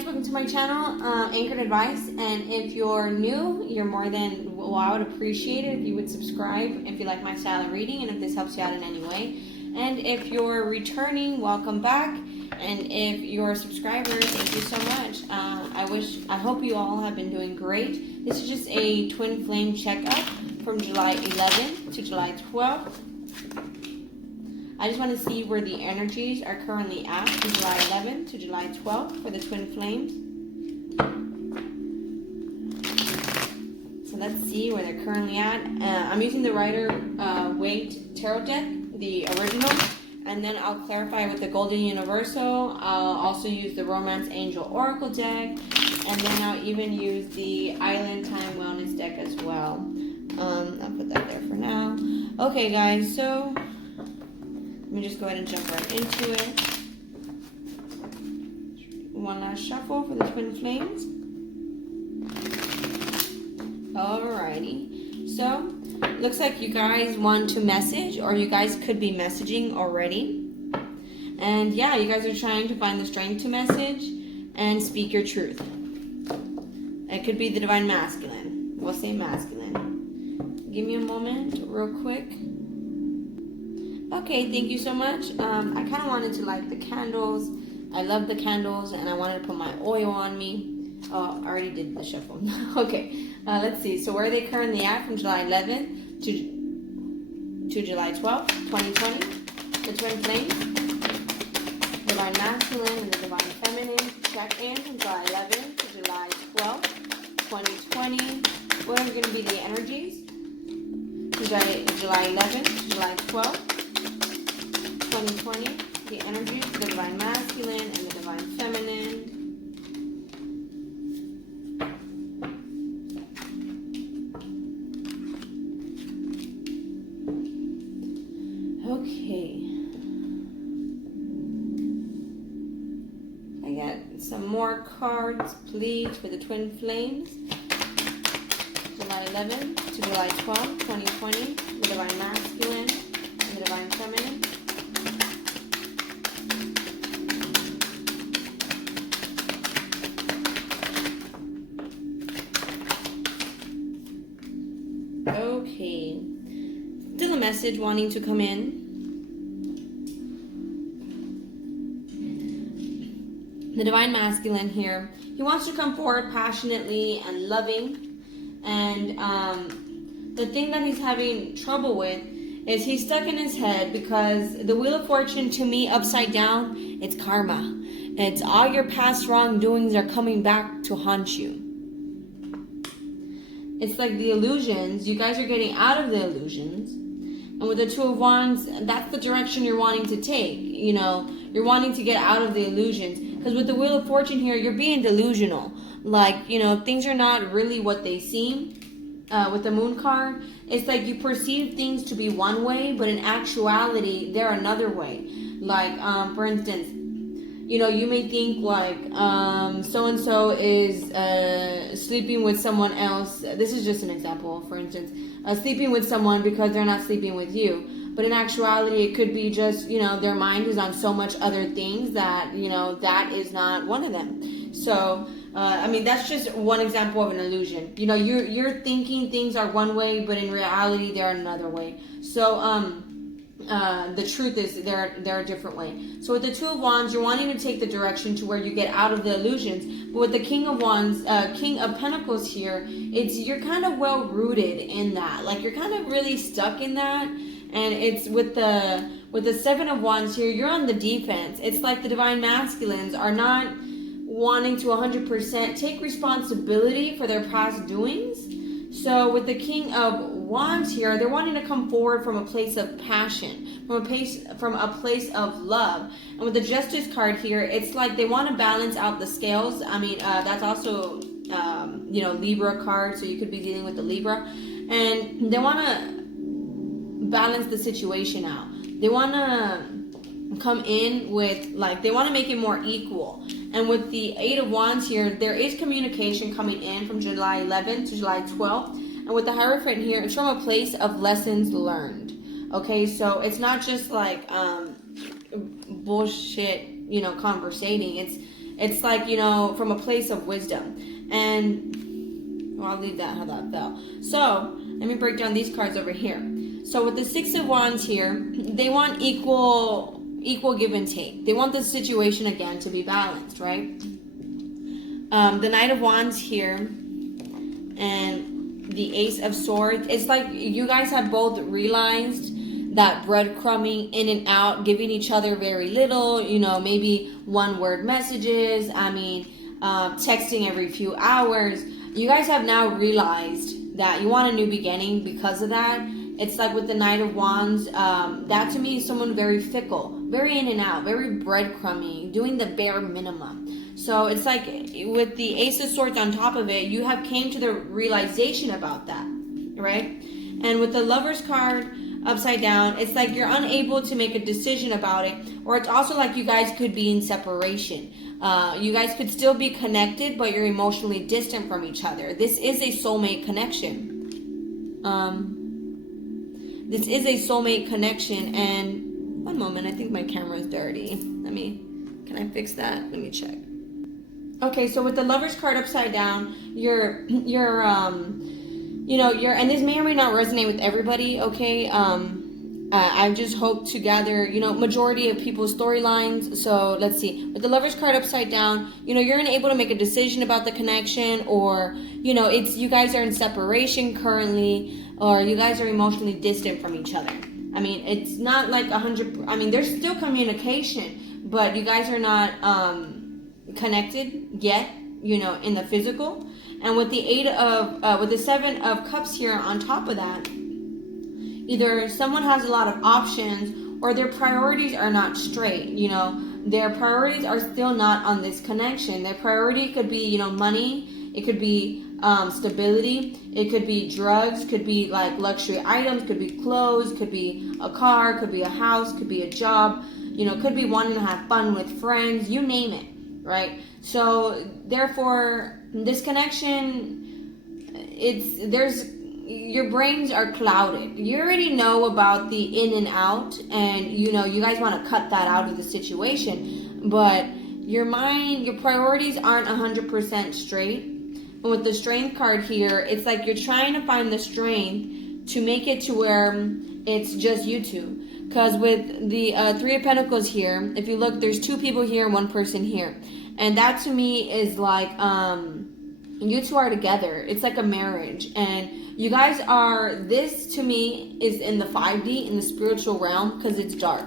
guys, welcome to my channel, Anchored Advice. And if you're new, you're more than, well, I would appreciate it if you would subscribe if you like my style of reading and if this helps you out in any way. And if you're returning, welcome back. And if you're a subscriber, thank you so much. I hope you all have been doing great. This is just a twin flame checkup from July 11th to July 12th. I just want to see where the energies are currently at from July 11th to July 12th for the twin flames. So let's see where they're currently at. I'm using the Rider-Waite Tarot deck, the original, and then I'll clarify with the Golden Universal. I'll also use the Romance Angel Oracle deck, and then I'll even use the Island Time Wellness deck as well. I'll put that there for now. Okay, guys, so let me just go ahead and jump right into it. One last shuffle for the twin flames. Alrighty. So, looks like you guys want to message, or you guys could be messaging already. And yeah, you guys are trying to find the strength to message and speak your truth. It could be the Divine Masculine. We'll say masculine. Give me a moment real quick. Okay, thank you so much. I kind of wanted to light the candles. I love the candles, and I wanted to put my oil on me. Oh, I already did the shuffle. Okay, let's see. So where are they currently at from July 11th to July 12th, 2020? The twin flames, Divine Masculine and the Divine Feminine. Check in from July 11th to July 12th, 2020. What are going to be the energies? July 11th to July 12th. 2020, the energies of the Divine Masculine and the Divine Feminine. Okay. I got some more cards, please, for the twin flames. July 11th to July 12th, 2020, the Divine Masculine and the Divine Feminine. Okay, still a message wanting to come in. The Divine Masculine here, he wants to come forward passionately and loving. And the thing that he's having trouble with is he's stuck in his head because the Wheel of Fortune, to me, upside down, it's karma. It's all your past wrongdoings are coming back to haunt you. It's like the illusions. You guys are getting out of the illusions. And with the Two of Wands, that's the direction you're wanting to take. You know, you're wanting to get out of the illusions. Because with the Wheel of Fortune here, you're being delusional. Like, you know, things are not really what they seem. With the Moon card, it's like you perceive things to be one way, but in actuality, they're another way. Like, for instance, you know, you may think like so-and-so is sleeping with someone else. This is just an example, for instance. Sleeping with someone because they're not sleeping with you. But in actuality, it could be just, you know, their mind is on so much other things that, you know, that is not one of them. So, I mean, that's just one example of an illusion. You know, you're thinking things are one way, but in reality, they're another way. So, the truth is they're a different way. So with the Two of Wands, you're wanting to take the direction to where you get out of the illusions. But with the King of Wands, King of Pentacles here, you're kind of well rooted in that. Like, you're kind of really stuck in that. And it's with the Seven of Wands here, you're on the defense. It's like the Divine Masculines are not wanting to 100% take responsibility for their past doings. So with the King of Wands here, they're wanting to come forward from a place of passion, from a place of love. And with the Justice card here, it's like they want to balance out the scales. I mean, that's also, you know, Libra card, so you could be dealing with the Libra. And they want to balance the situation out. They want to come in with, like, they want to make it more equal. And with the Eight of Wands here, there is communication coming in from July 11th to July 12th. And with the Hierophant here, it's from a place of lessons learned. Okay, so it's not just like bullshit, you know, conversating. It's like, you know, from a place of wisdom. And, well, I'll leave that how that fell. So, let me break down these cards over here. So, with the Six of Wands here, they want equal give and take. They want the situation, again, to be balanced, right? The Knight of Wands here and the Ace of Swords. It's like you guys have both realized that breadcrumbing in and out, giving each other very little, you know, maybe one-word messages, texting every few hours. You guys have now realized that you want a new beginning because of that. It's like with the Knight of Wands, that to me is someone very fickle, very in and out, very breadcrumbing, doing the bare minimum. So it's like with the Ace of Swords on top of it, you have came to the realization about that, right? And with the Lover's card upside down, it's like you're unable to make a decision about it, or it's also like you guys could be in separation. You guys could still be connected, but you're emotionally distant from each other. This is a soulmate connection. This is a soulmate connection. And one moment, I think my camera's dirty. Can I fix that? Let me check. Okay, so with the Lover's card upside down, and this may or may not resonate with everybody, okay? I just hope to gather, majority of people's storylines. So let's see. With the Lover's card upside down, you're unable to make a decision about the connection, or, it's you guys are in separation currently, or you guys are emotionally distant from each other. It's not like 100, there's still communication, but you guys are not connected yet, in the physical. And with the Seven of Cups here on top of that, either someone has a lot of options, or their priorities are not straight. Their priorities are still not on this connection. Their priority could be, money. It could be stability. It could be drugs. Could be like luxury items. Could be clothes. Could be a car. Could be a house. Could be a job. Could be wanting to have fun with friends. You name it, right? So therefore, this connection, your brains are clouded. You already know about the in and out, and you guys want to cut that out of the situation, but your mind, your priorities aren't 100% straight. And with the Strength card here, it's like you're trying to find the strength to make it to where it's just you two. Because with the Three of Pentacles here, if you look, there's two people here and one person here. And that to me is like, you two are together. It's like a marriage. And you guys are, this to me is in the 5D, in the spiritual realm, because it's dark.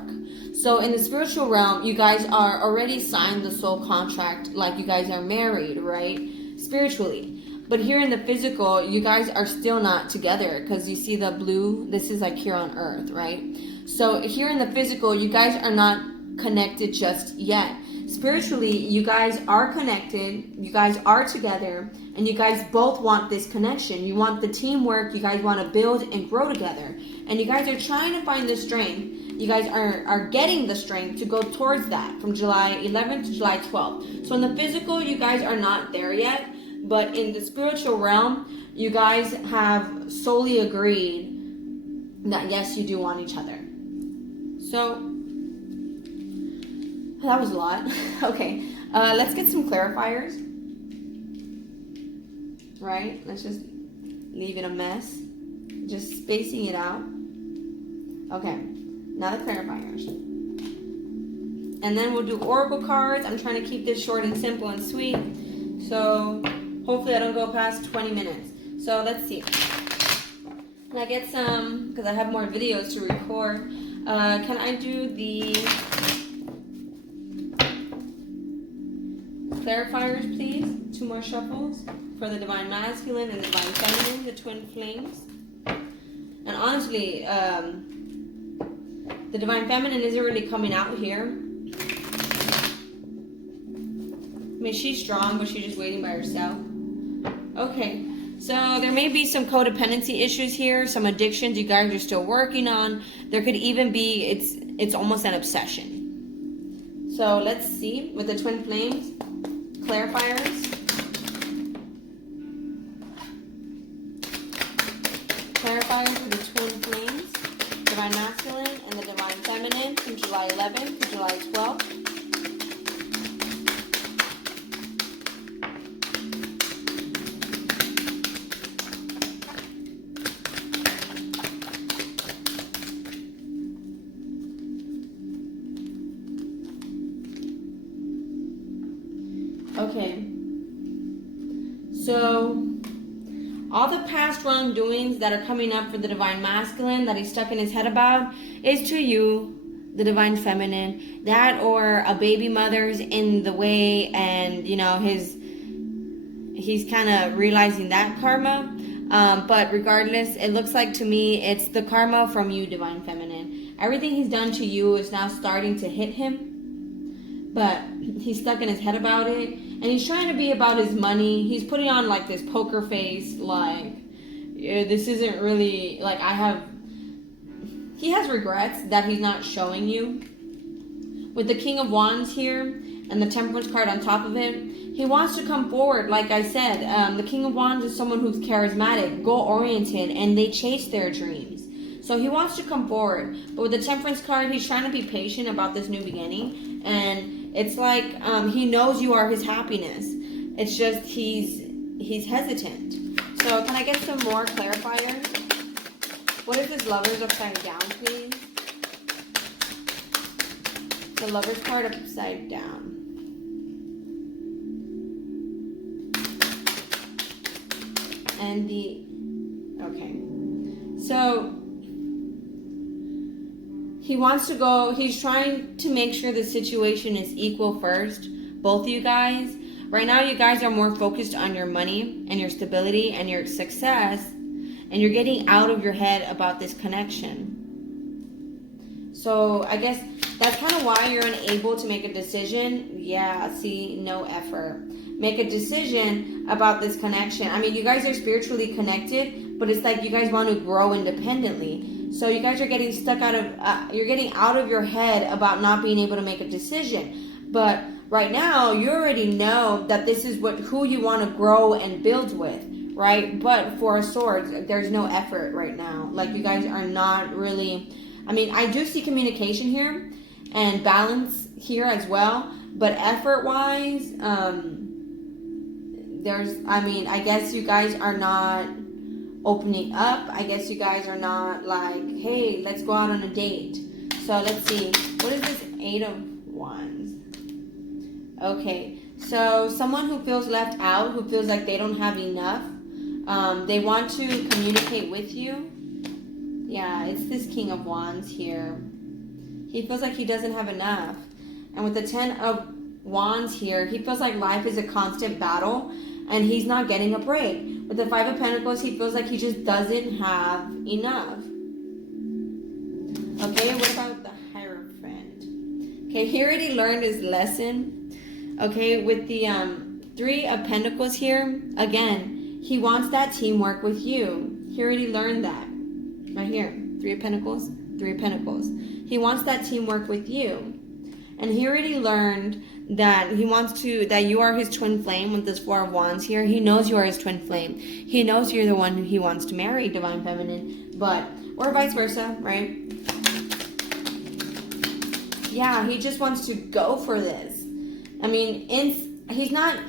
So in the spiritual realm, you guys are already signed the soul contract, like you guys are married, right? Spiritually. But here in the physical, you guys are still not together, because you see the blue, this is like here on earth, right? So here in the physical, you guys are not connected just yet. Spiritually, you guys are connected, you guys are together, and you guys both want this connection. You want the teamwork, you guys want to build and grow together. And you guys are trying to find the strength. You guys are getting the strength to go towards that from July 11th to July 12th. So in the physical, you guys are not there yet. But in the spiritual realm, you guys have solely agreed that yes, you do want each other. So that was a lot. Okay, let's get some clarifiers. Right? Let's just leave it a mess. Just spacing it out. Okay, now the clarifiers. And then we'll do oracle cards. I'm trying to keep this short and simple and sweet. So hopefully I don't go past 20 minutes. So let's see. Can I get some, because I have more videos to record. Can I do the clarifiers, please? 2 more shuffles for the Divine Masculine and the Divine Feminine, the Twin Flames. And honestly, the Divine Feminine isn't really coming out here. She's strong, but she's just waiting by herself. Okay, so there may be some codependency issues here, some addictions you guys are still working on. There could even be, it's almost an obsession. So let's see, with the Twin Flames, clarifiers. Clarifiers for the Twin Flames, Divine Masculine and the Divine Feminine from July 11th to July 12th. Okay. So, all the past wrongdoings that are coming up for the Divine Masculine that he's stuck in his head about is to you, the Divine Feminine. That or a baby mother's in the way, and he's kind of realizing that karma. But regardless, it looks like to me it's the karma from you, Divine Feminine. Everything he's done to you is now starting to hit him, but he's stuck in his head about it, and he's trying to be about his money. He's putting on like this poker face, like this isn't really like he has regrets that he's not showing you. With the King of Wands here and the Temperance card on top of it, he wants to come forward. Like I said, the King of Wands is someone who's charismatic, goal-oriented, and they chase their dreams. So he wants to come forward. But with the Temperance card, he's trying to be patient about this new beginning. And it's like he knows you are his happiness. It's just he's hesitant. So can I get some more clarifiers? What is this Lovers upside down, please? The Lovers card upside down. And okay. So he wants to go, he's trying to make sure the situation is equal first. Both of you guys. Right now you guys are more focused on your money and your stability and your success. And you're getting out of your head about this connection. So I guess that's kind of why you're unable to make a decision. Yeah, see, no effort. Make a decision about this connection. I mean, you guys are spiritually connected, but it's like you guys want to grow independently. So you guys are getting stuck you're getting out of your head about not being able to make a decision. But right now, you already know that this is who you want to grow and build with, right? But for a sword, there's no effort right now. Like you guys are not really, I mean, I do see communication here and balance here as well, but effort-wise, I guess you guys are not opening up. I guess you guys are not like, hey, let's go out on a date. So let's see. What is this 8 of Wands? Okay. So someone who feels left out, who feels like they don't have enough. They want to communicate with you. Yeah, it's this King of Wands here. He feels like he doesn't have enough. And with the 10 of Wands here, he feels like life is a constant battle and he's not getting a break. With the 5 of Pentacles, he feels like he just doesn't have enough. Okay, what about the Hierophant? Okay, he already learned his lesson. Okay, with the 3 of Pentacles here, again, he wants that teamwork with you. He already learned that. Right here, 3 of Pentacles, 3 of Pentacles. He wants that teamwork with you. And he already learned that that you are his twin flame with this 4 of Wands here. He knows you are his twin flame. He knows you're the one he wants to marry, Divine Feminine. Or vice versa, right? Yeah, he just wants to go for this. I mean, he's not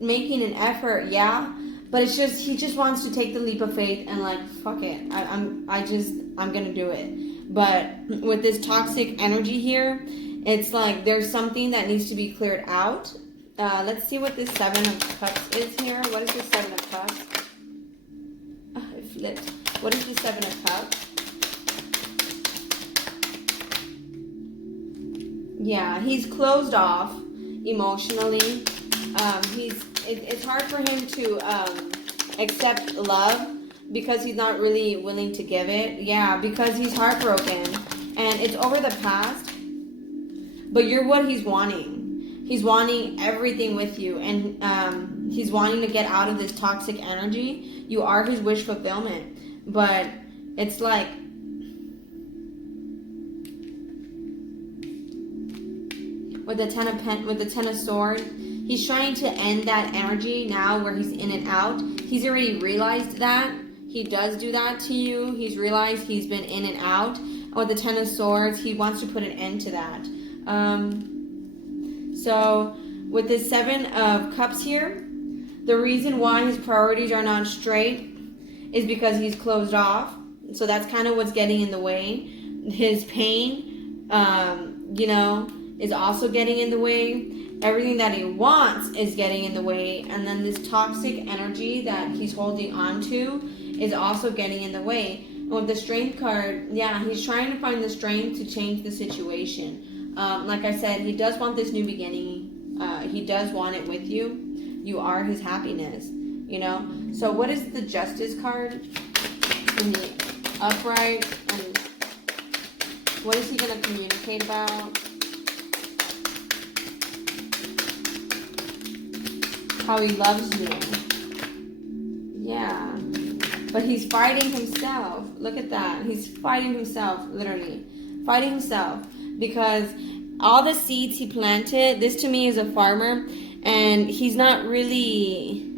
making an effort, yeah, but it's just, he just wants to take the leap of faith and like, fuck it. I'm gonna do it. But with this toxic energy here, it's like there's something that needs to be cleared out. Let's see what this 7 of Cups is here. What is the 7 of Cups? Oh, it flipped. What is the 7 of Cups? Yeah, he's closed off emotionally. It's hard for him to accept love because he's not really willing to give it. Yeah, because he's heartbroken and it's over the past. But you're what he's wanting. He's wanting everything with you. And he's wanting to get out of this toxic energy. You are his wish fulfillment. But it's like, with the 10 of Swords, he's trying to end that energy now where he's in and out. He's already realized that. He does do that to you. He's realized he's been in and out. And with the 10 of Swords, he wants to put an end to that. So with this 7 of Cups here, the reason why his priorities are not straight is because he's closed off. So that's kind of what's getting in the way. His pain, is also getting in the way. Everything that he wants is getting in the way, and then this toxic energy that he's holding on to is also getting in the way. And with the Strength card, yeah, he's trying to find the strength to change the situation. Like I said, he does want this new beginning. He does want it with you. You are his happiness, you know. So what is the Justice card in the upright, and what is he going to communicate about? How he loves you. Yeah. But he's fighting himself. Look at that. He's fighting himself, literally. Fighting himself. Because all the seeds he planted, this to me is a farmer, and he's not really...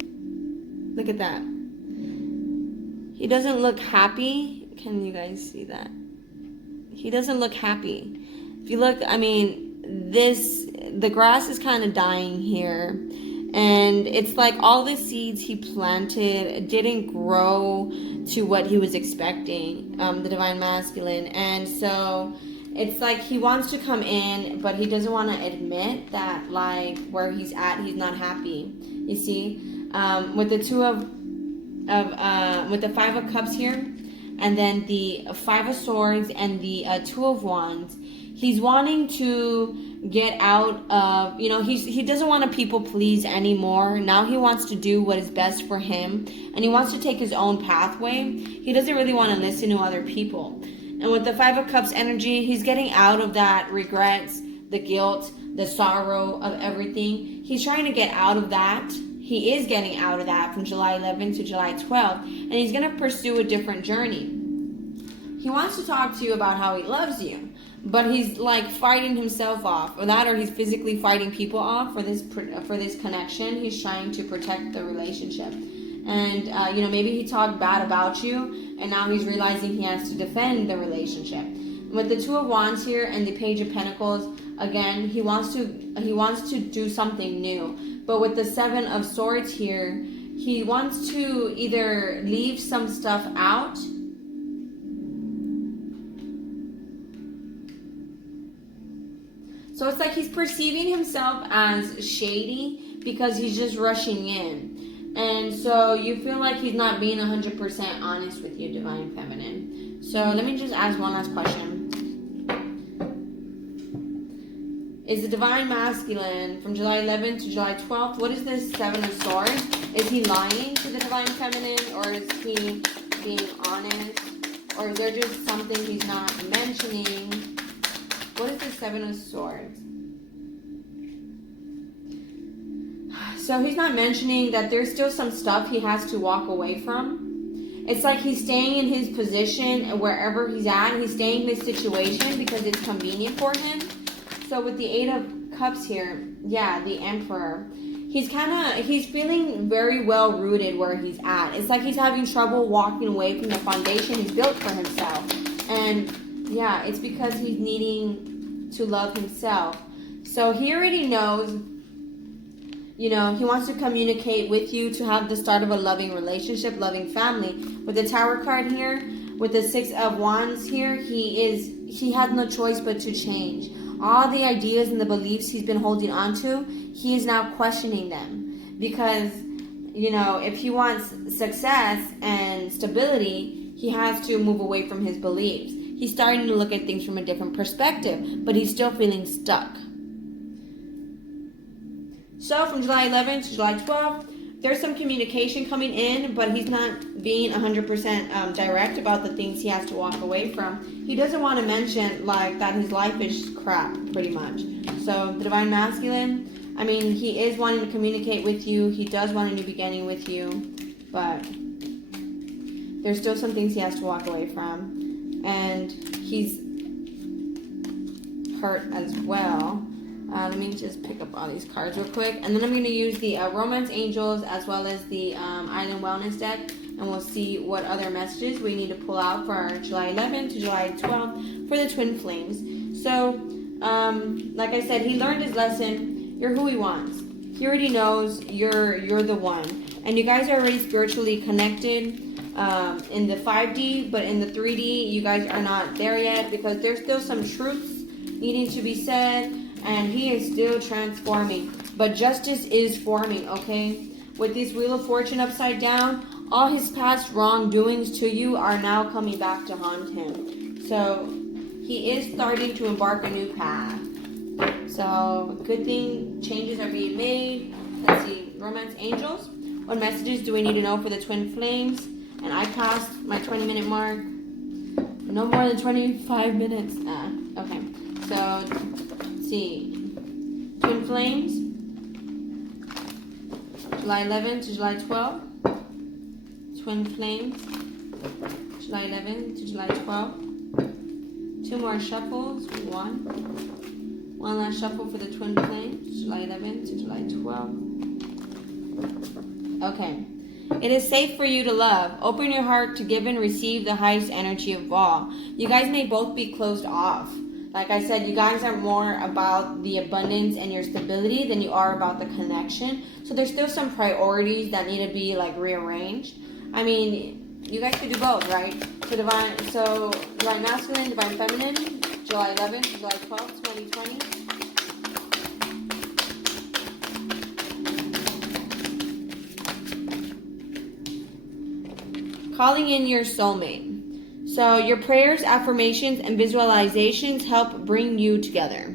Look at that. He doesn't look happy. Can you guys see that? He doesn't look happy. If you look, I mean, the grass is kind of dying here. And it's like all the seeds he planted didn't grow to what he was expecting, the Divine Masculine. And so it's like he wants to come in, but he doesn't want to admit that, like, where he's at, he's not happy. You see? With the with the Five of Cups here, and then the Five of Swords and the Two of Wands, he's wanting to get out of, you know, he doesn't want to people please anymore. Now he wants to do what is best for him, and he wants to take his own pathway. He doesn't really want to listen to other people. And with the Five of Cups energy, he's getting out of that regrets, the guilt, the sorrow of everything. He's trying to get out of that. He is getting out of that from July 11th to July 12th, and he's going to pursue a different journey. He wants to talk to you about how he loves you, but he's like fighting himself off, or that, or he's physically fighting people off for this connection. He's trying to protect the relationship, and you know, maybe he talked bad about you, and now he's realizing he has to defend the relationship. With the Two of Wands here and the Page of Pentacles, again, he wants to do something new. But with the Seven of Swords here, he wants to either leave some stuff out, so it's like he's perceiving himself as shady because he's just rushing in. And so you feel like he's not being 100% honest with you, Divine Feminine. So let me just ask one last question. Is the Divine Masculine from July 11th to July 12th, what is this Seven of Swords? Is he lying to the Divine Feminine, or is he being honest? Or is there just something he's not mentioning? What is the Seven of Swords? So he's not mentioning that there's still some stuff he has to walk away from. It's like he's staying in his position wherever he's at. He's staying in this situation because it's convenient for him. So with the Eight of Cups here, yeah, the Emperor, he's feeling very well rooted where he's at. It's like he's having trouble walking away from the foundation he's built for himself. And yeah, it's because he's needing to love himself. So he already knows, you know, he wants to communicate with you to have the start of a loving relationship, loving family. With the Tower card here, with the Six of Wands here, he has no choice but to change. All the ideas and the beliefs he's been holding on to, he is now questioning them. Because, you know, if he wants success and stability, he has to move away from his beliefs. He's starting to look at things from a different perspective, but he's still feeling stuck. So from July 11th to July 12th, there's some communication coming in, but he's not being 100% direct about the things he has to walk away from. He doesn't want to mention, like, that his life is crap, pretty much. So the Divine Masculine, I mean, he is wanting to communicate with you. He does want a new beginning with you, but there's still some things he has to walk away from. And he's hurt as well. Let me just pick up all these cards real quick. And then I'm going to use the Romance Angels as well as the Island Wellness deck. And we'll see what other messages we need to pull out for our July 11th to July 12th for the Twin Flames. So, like I said, he learned his lesson. You're who he wants. He already knows you're the one. And you guys are already spiritually connected in the 5D. But in the 3D, you guys are not there yet because there's still some truths needing to be said. And he is still transforming. but justice is forming, okay? With this Wheel of Fortune upside down, all his past wrongdoings to you are now coming back to haunt him. So he is starting to embark a new path. So good thing, changes are being made. Let's see, Romance Angels. What messages do we need to know for the twin flames? And I passed my 20-minute mark. No more than 25 minutes. Okay. So, let's see. Twin flames. July 11th to July 12th. Twin flames. July 11th to July 12th. 2 more shuffles. One last shuffle for the twin flames. July 11th to July 12th. Okay. It is safe for you to love. Open your heart to give and receive the highest energy of all. You guys may both be closed off. Like I said, you guys are more about the abundance and your stability than you are about the connection. So there's still some priorities that need to be like rearranged. I mean, you guys could do both, right? Divine Masculine, Divine Feminine, July 11th to July 12th, 2020. Calling in your soulmate. So your prayers, affirmations, and visualizations help bring you together.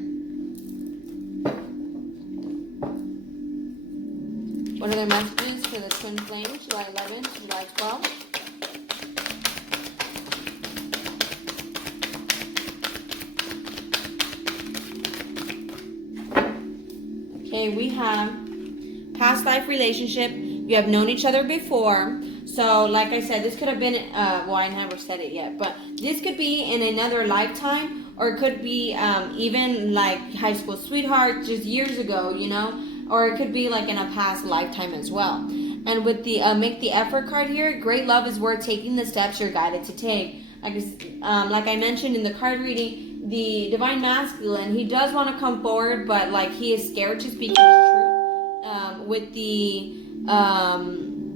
What are their messages for the twin flames, July 11th to July 12th? Okay, we have past life relationship. You have known each other before. So, like I said, this could have been, I never said it yet, but this could be in another lifetime, or it could be even like high school sweetheart just years ago, you know, or it could be like in a past lifetime as well. And with the Make the Effort card here, great love is worth taking the steps you're guided to take. Like I mentioned in the card reading, the Divine Masculine, he does want to come forward, but like he is scared to speak his truth.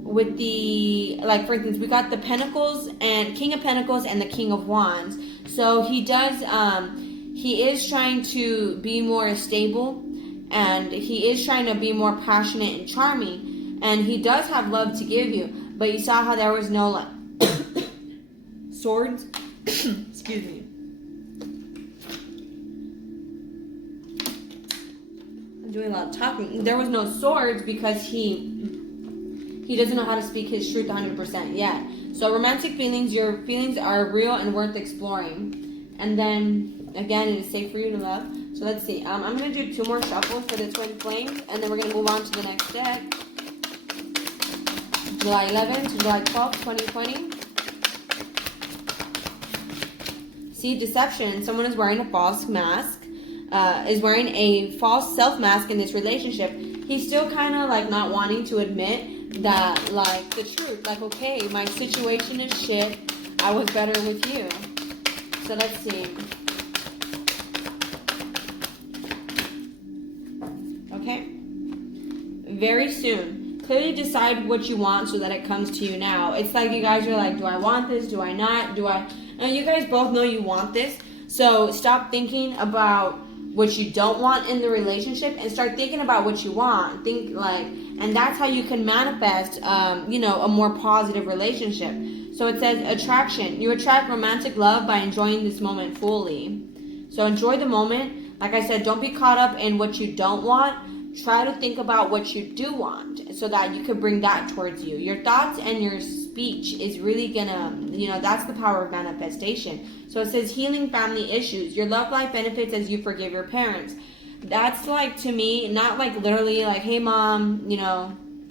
With the, like for instance, we got the Pentacles and King of Pentacles and the King of Wands. So he is trying to be more stable, and he is trying to be more passionate and charming, and he does have love to give you, but you saw how there was no like swords. Excuse me. I'm doing a lot of talking. There was no swords because he doesn't know how to speak his truth 100% yet. So romantic feelings, your feelings are real and worth exploring. And then, again, it is safe for you to love. So let's see. I'm going to do 2 more shuffles for the twin flames, and then we're going to move on to the next deck. July 11th to July 12th, 2020. See, deception. Someone is wearing a false mask, is wearing a false self-mask in this relationship. He's still kind of like not wanting to admit that, like, the truth, like, okay, my situation is shit, I was better with you. So let's see. Okay. Very soon. Clearly decide what you want so that it comes to you now. It's like you guys are like, do I want this? Do I not? And you guys both know you want this. So stop thinking about what you don't want in the relationship and start thinking about what you want. And that's how you can manifest, a more positive relationship. So it says attraction. You attract romantic love by enjoying this moment fully. So enjoy the moment. Like I said, don't be caught up in what you don't want. Try to think about what you do want so that you can bring that towards you. Your thoughts and your speech is really gonna, that's the power of manifestation. So it says healing family issues. Your love life benefits as you forgive your parents. That's like, to me, not like literally like, hey mom,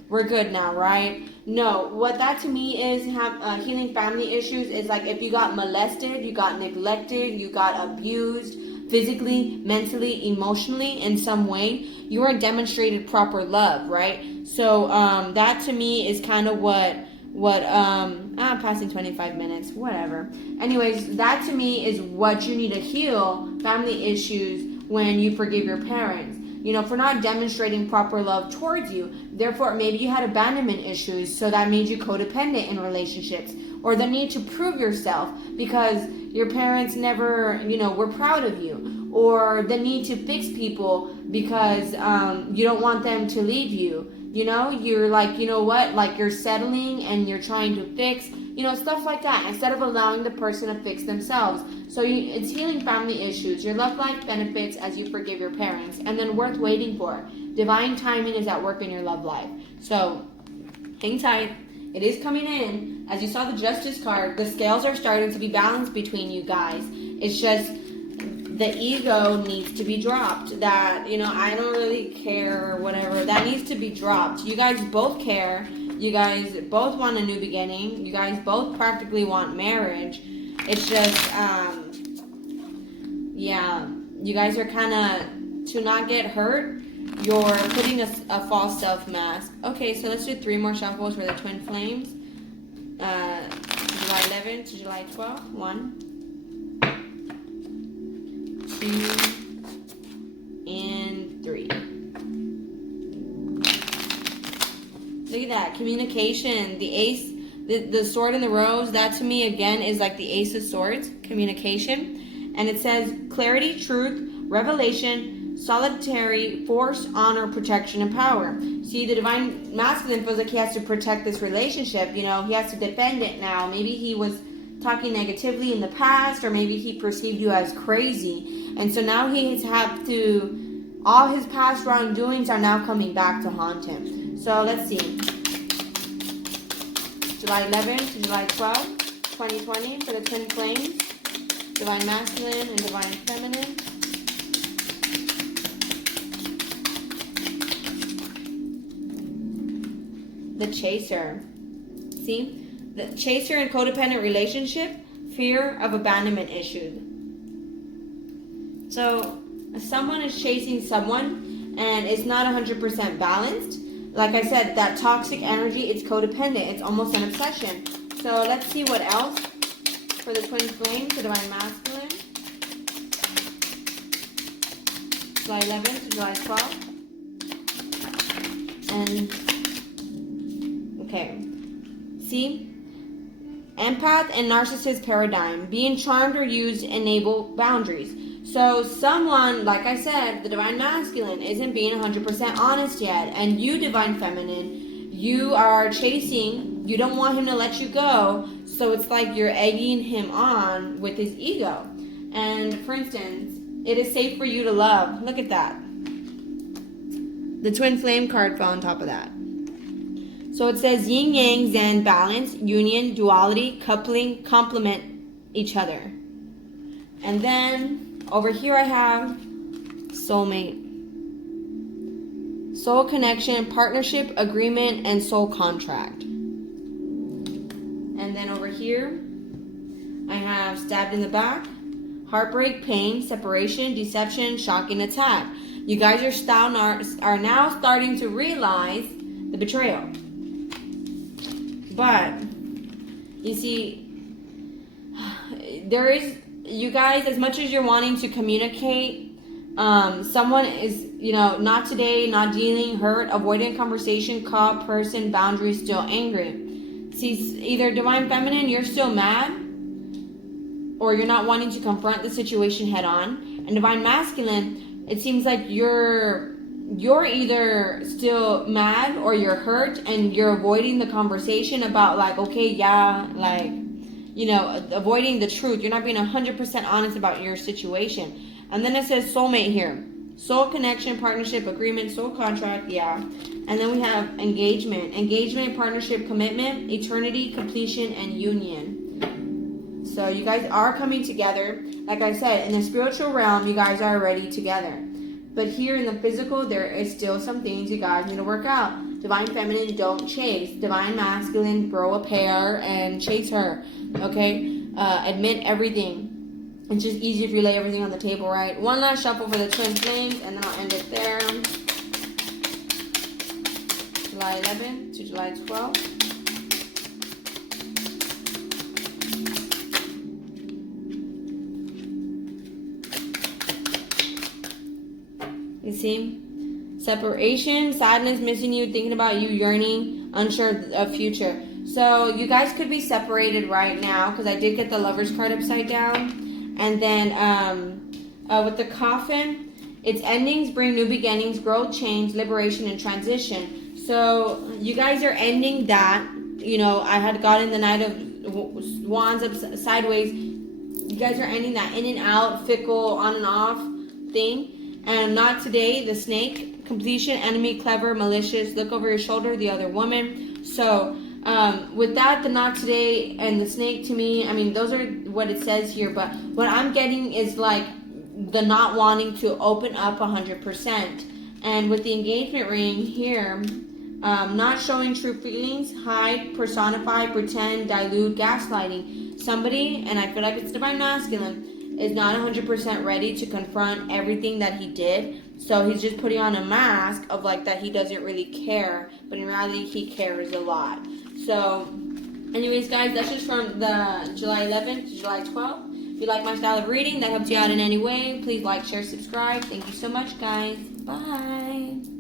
we're good now, right? No, what that to me is healing family issues is like if you got molested, you got neglected, you got abused physically, mentally, emotionally in some way, you are demonstrated proper love, right? So that to me is kind of I'm passing 25 minutes, whatever. Anyways, that to me is what you need to heal family issues when you forgive your parents. For not demonstrating proper love towards you. Therefore, maybe you had abandonment issues, so that made you codependent in relationships. Or the need to prove yourself because your parents never, were proud of you. Or the need to fix people because you don't want them to leave you. You know, you're like, you know what, like you're settling and you're trying to fix, you know, stuff like that, instead of allowing the person to fix themselves. So it's healing family issues. Your love life benefits as you forgive your parents, and then worth waiting for. Divine timing is at work in your love life. So hang tight. It is coming in. As you saw the Justice card, the scales are starting to be balanced between you guys. It's just the ego needs to be dropped. That, you know, I don't really care or whatever. That needs to be dropped. You guys both care. You guys both want a new beginning. You guys both practically want marriage. It's just, yeah, you guys are kind of, to not get hurt, you're putting a false self mask. Okay, so let's do 3 more shuffles for the twin flames. July 11th to July 12th. 1, 2, and 3. Look at that. Communication. The ace, the sword and the rose, that to me again is like the ace of swords. Communication. And it says clarity, truth, revelation, solitary, force, honor, protection, and power. See, the divine masculine feels like he has to protect this relationship. You know, he has to defend it now. Maybe he was talking negatively in the past, or maybe he perceived you as crazy. And so now he's had to, all his past wrongdoings are now coming back to haunt him. So let's see. July 11th to July 12th, 2020 for the twin flames. Divine masculine and divine feminine. The chaser. See? The chaser in codependent relationship, fear of abandonment issues. So, someone is chasing someone and it's not 100% balanced. Like I said, that toxic energy, it's codependent. It's almost an obsession. So, let's see what else for the twin flame, the divine masculine. July 11th to July 12th. And, okay. See? Empath and narcissist paradigm. Being charmed or used enable boundaries. So someone, like I said, the divine masculine isn't being 100% honest yet. And you, divine feminine, you are chasing. You don't want him to let you go. So it's like you're egging him on with his ego. And for instance, it is safe for you to love. Look at that. The twin flame card fell on top of that. So it says yin yang, zen, balance, union, duality, coupling, complement each other. And then over here I have soulmate. Soul connection, partnership, agreement, and soul contract. And then over here I have stabbed in the back, heartbreak, pain, separation, deception, shocking attack. You guys are now starting to realize the betrayal. But, you see, there is, you guys, as much as you're wanting to communicate, someone is, you know, not today, not dealing, hurt, avoiding conversation, caught, person, boundaries, still angry. See, either divine feminine, you're still mad, or you're not wanting to confront the situation head on. And divine masculine, it seems like you're either still mad or you're hurt and you're avoiding the conversation about like, okay, yeah, like, you know, avoiding the truth. You're not being 100% honest about your situation. And then it says soulmate here. Soul connection, partnership, agreement, soul contract, yeah. And then we have engagement. Engagement, partnership, commitment, eternity, completion, and union. So you guys are coming together. Like I said, in the spiritual realm, you guys are already together. But here in the physical, there is still some things you guys need to work out. Divine feminine, don't chase. Divine masculine, grow a pair and chase her. Okay? Admit everything. It's just easy if you lay everything on the table, right? One last shuffle for the twin flames, and then I'll end it there. July 11th to July 12th. You see? Separation, sadness, missing you, thinking about you, yearning, unsure of future. So you guys could be separated right now, because I did get the Lover's card upside down. And then with the coffin, Its endings bring new beginnings, growth, change, liberation, and transition. So you guys are ending that. You know, I had gotten the Knight of Wands up sideways. You guys are ending that in and out, fickle, on and off thing. And not today, the Snake. Completion, enemy, clever, malicious, look over your shoulder, the other woman. So with that, the not today and the Snake, to me, I mean, those are what it says here. But what I'm getting is like the not wanting to open up 100%. And with the engagement ring here, not showing true feelings, hide, personify, pretend, dilute, gaslighting. Somebody, and I feel like it's divine masculine, is not 100% ready to confront everything that he did. So he's just putting on a mask of like that he doesn't really care, but in reality he cares a lot. So anyways, guys, that's just from the July 11th to July 12th. If you like my style of reading, that helps you out in any way, please like, share, subscribe. Thank you so much, guys. Bye.